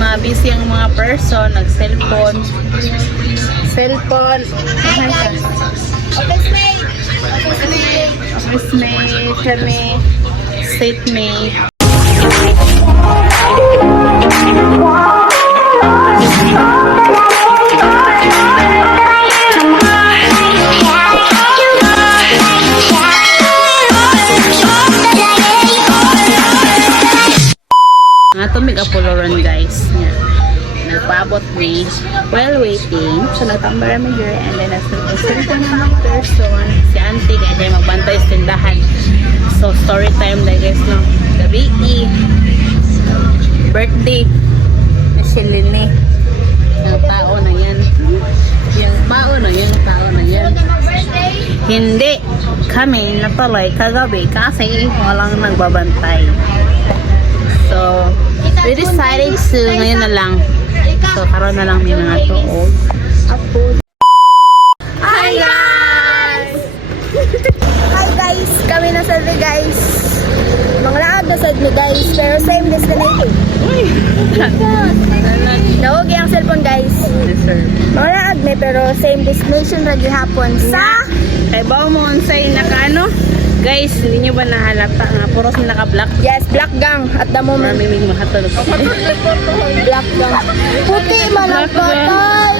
mga busy ang mga person, nag-cellphone. Cellphone. Office mate, kami. Seatmate. Tumig Apollo run guys. Yan. Nagpaabot ni while waiting. So nagtambara mi girl and then nagsulta na mga person. Si auntie kaya tayo magbantay sa tindahan. So story time na guys no. Gabi birthday na si Lini. Yung tao na yan. Yung tao na yan. Hindi kami natuloy kagabi kasi walang nagbabantay. So, we decided to ngayon na lang. So, karoon na lang may mga tuog. Hi guys! Hi guys! Kami na sa guys. Mga lahat na sa guys, pero same destination. Nahugi ang cellphone guys. Yes, sir. Mga lahat may pero same destination radyo hapon sa... Kay bao mo unsay naka ano? Guys, hindi nyo ba nahalata nga? Puros na naka-black. Yes, black gang at the moment. Marami may mahatulog. Black gang. Puti man ang total.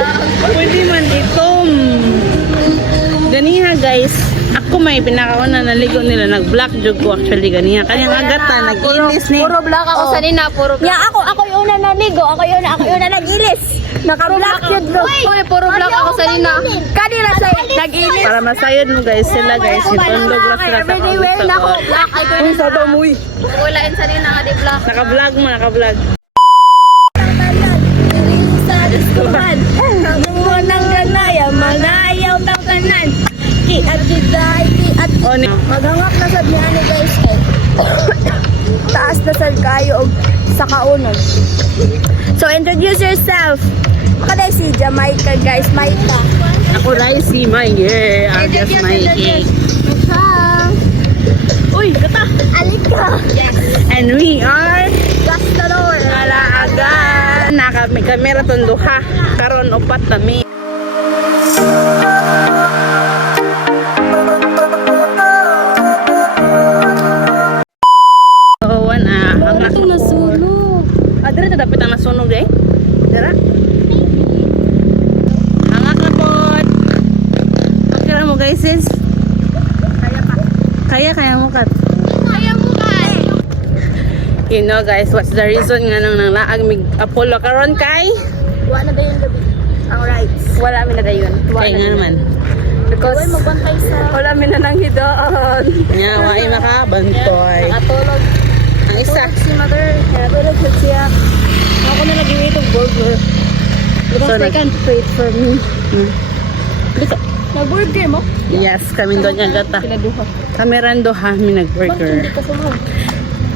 Pwede man itom. Ganiha guys. Ako may pinakauna naligo nila. Nag-black jog ko actually ganiha. Kanyang agata, nag-ilis ni. Puro black ako sa nina, puro black. Yeah, ako yung una naligo. Ako yung una nag-ilis. Naka-black yun bro. Uy, puro black ako sa nina. Kanina sa nag-ilis. Para masayod mo guys sila guys. Itundog lang sila sa everyday wear na ako black. Ay ko Kung sa damoy. Walain sa nina nga di black. Naka-vlog mo, naka-vlog. Sa diskuhan. Mo nang ganaya, manayaw tang kanan. At kiday, at maghangak na sa biyan ni guys. Taas na sa kayo sa kaunon. So introduce yourself. Kada si Jamaica guys, Maika. Ako rin si Maye. I'm just Maye. Uy, gata! Alika! Yes! And we are Gastador! Kalaagan! May kamera tunduha. Karon upat kami. Hangak na nasunog. Dira ta dapat ang nasunog eh. Dira. Hangak na po. Okay lang mo guys sis. Kaya mo kat. You know guys, what's the reason nga nang laag mig Apollo karon kay? Wala na dayon gabi. Ang rights. Wala mi na dayon. Kaya nga naman. Because magbantay sa... wala mi na nang hidoon. Nya wa makabantoy. Nakatulog. Ang isa. Si mother. Nakatulog siya. Ako na lagi itong burger. Because they can't wait for me. Nag-burger mo? Yes, kami doon yung gata. Kami randoha, mi nag-burger.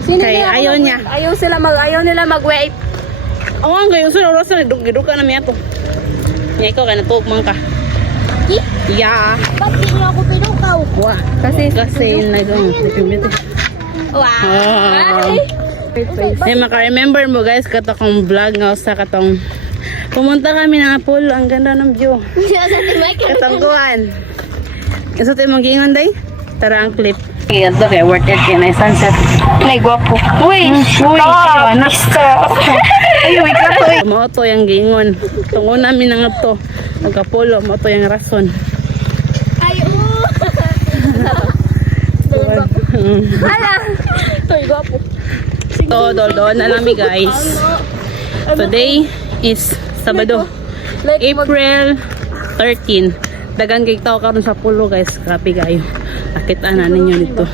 Kaya ayaw niya. Ayaw nila mag-wait. Awang gayon sa oras na dugi-duga na miya to. Nga ikaw ka natugmang ka. Yeah. Ba't di niyo ako pinukaw? Wah. Kasi nag-ang. Wow! Ay, maka-remember mo guys, katong vlog nga sa katong pumunta kami ng Apollo. Ang ganda ng view. Katong kuhan. Isa tayo mag-iingon day? Tara ang clip. Ito kaya worth it yun ay sunset. Ay, guwapo. Uy! Anak. Ay, wait ka to. Mauto yung gingon. Tungo namin ang ito. Mag-Apollo, mauto yung rason. Ay, hala! Ito, guwapo. So, doon na namin guys. Today is Sabado. April 13. Dagang kay tao karon sa Apollo guys. Grabe kayo. Nakita na ninyo dito.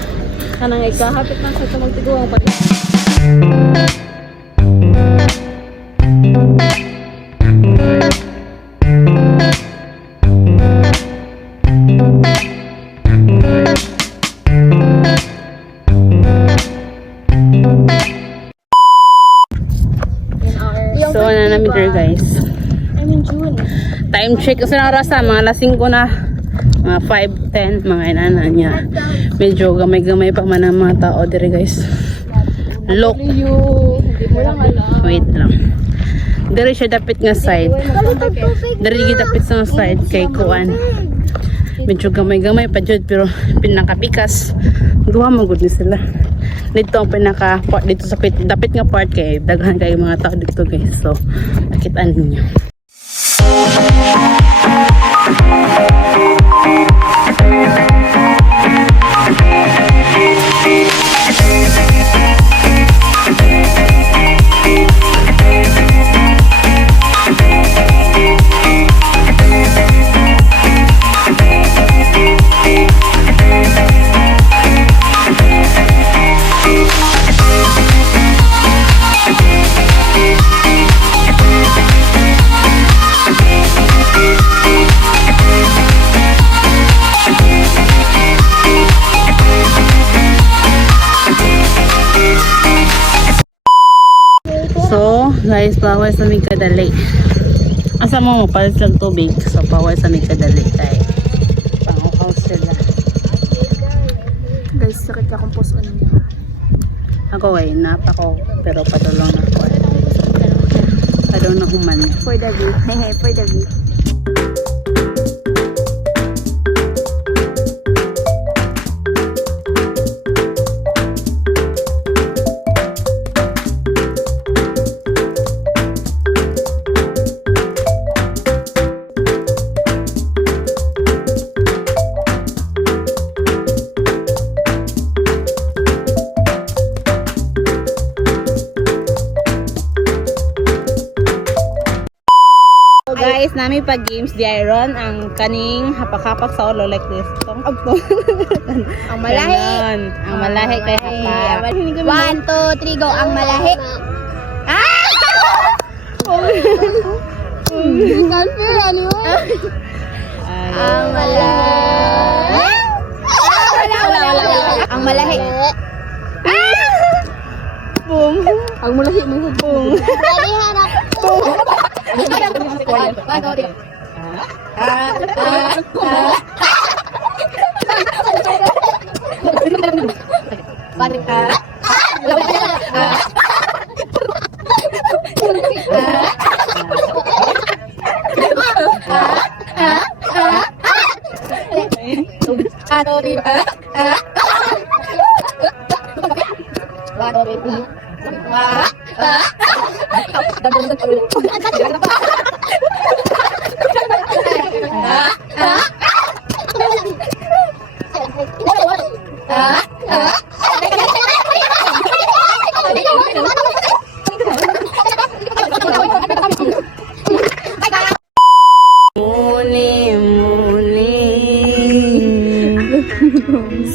Kanang ikahapit na sa tumagtiguang pag... So, na namin there guys. I'm in June. Time check kasi na oras mga lasing ko na. Mga 5, 10, mga inana niya. Medyo gamay-gamay pa man ang mga tao dire guys. Look. Hindi mo Wait lang. Dari siya dapit nga side. Dari siya dapit sa side kay Kuan. Medyo gamay-gamay pa jud pero pinakapikas. Duha man gud ni sila. Dito ang pinaka part dito sa dapit nga part kay daghan kay mga tao dito guys. So nakitaan niyo. So, guys, paway sa mig kadali. Asa mo mapalit lang tubig. So, paway sa mig kadali kay panguhaw sila. Guys, sakit ka kung puso niya. Ako ay napa ko pero padulong na ko. Padulong na human. For the view. For the view. So guys, nami pag games di iron ang kaning hapak-hapak sa ulo like this. Tong Ang malahi. Ganon. Ang malahi kay hapak. 1, 2, 3, go. Ang malahi. Confirm ano yun? Ang malahi. Ang malahi. Boom. Ang malahi mo sa Boom. Dali hanap.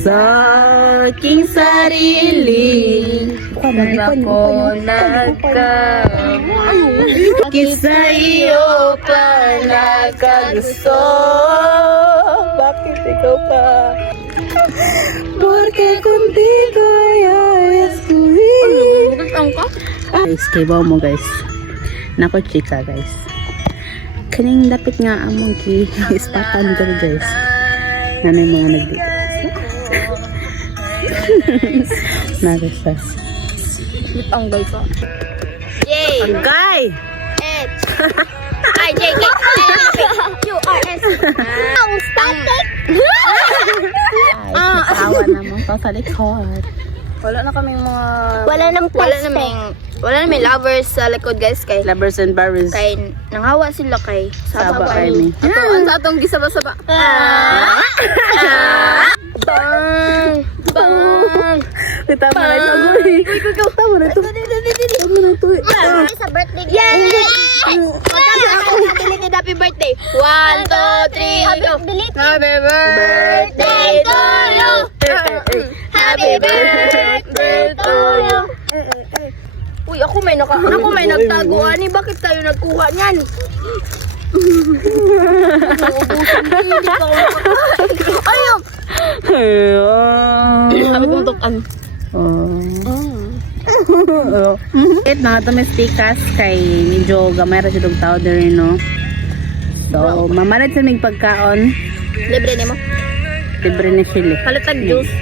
Sa aking sarili ako kisa iyo pa nakagusto. Bakit ikaw pa? Porque contigo yo estuve. Guys, kibaw mo guys. Nako chika guys. Kaning dapit nga among ispatan dito guys. Nanay mga nagdito. Narisas. Ang guys ko. Yay! Agay! H I J K Q R S. Ang static. Awa naman pa sa likod. Wala naming lovers sa likod guys kay Lovers and berries. nanghawa sila kay Saba kay mi. Ato sa atong gisaba-saba. Bang! Bang! Tama na ito. Tama na ito. Tama na ito. Sa birthday. Yay! Happy birthday. 1, 2, 3, go. Happy birthday to you. Happy birthday to you. Uy, ako may nagtaguan ni. Bakit tayo nagkuha niyan? Ayun! Sabi kong tukan. It na domestikas kay medyo gamay ra siya tao diri no. So, mamalit sa mig pagkaon. Libre ni mo? Libre ni sila. Palitag juice.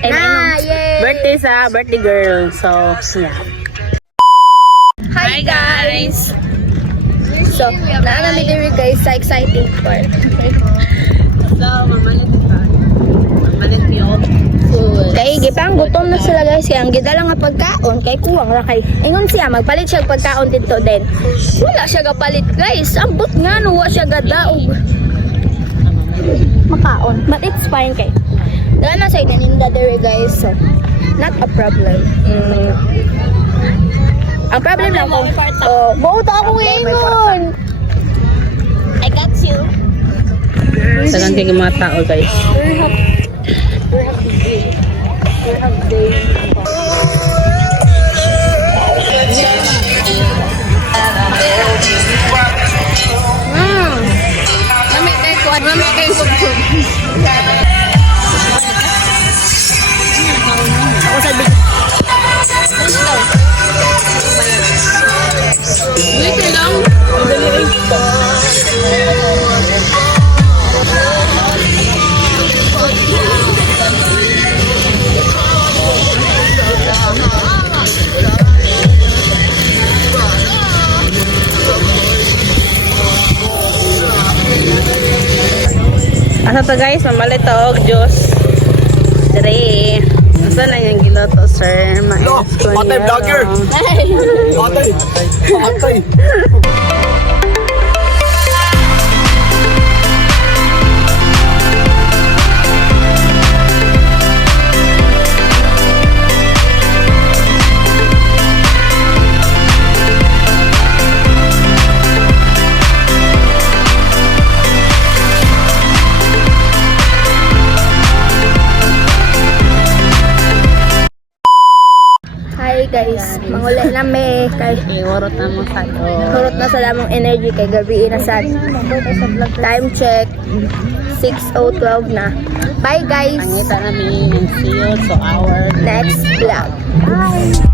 Birthday sa birthday girl. So, yeah. Bye guys! So, naanami diri guys sa exciting part. So, mamalit ka. Mamalit yun. Kay gipang gutom na sila guys, kaya ang gidala nga pagkaon kay kuwang ra kay. Ingon siya magpalit siya og pagkaon dito din. Wala siya gapalit guys. Ambot nga no wa siya gadaog. Makaon. But it's fine kay. Dala na sa naninda diri guys. So, not a problem. Ang problem lang kung buot ako ingon. I got you. Sagang kayo mga tao guys. Ako sa big. Wait lang. Asa to guys, mamalit to og juice. Dere. Asa na yung giloto, sir? Hello, patay vlogger. Patay. Patay. Hi guys, manguli na me kay Iworot na mo sa to. turot na sa lamang energy kay gabi na sad. Time check 6:12 na. Bye guys. Pangita namin and see you to our Next vlog. Bye.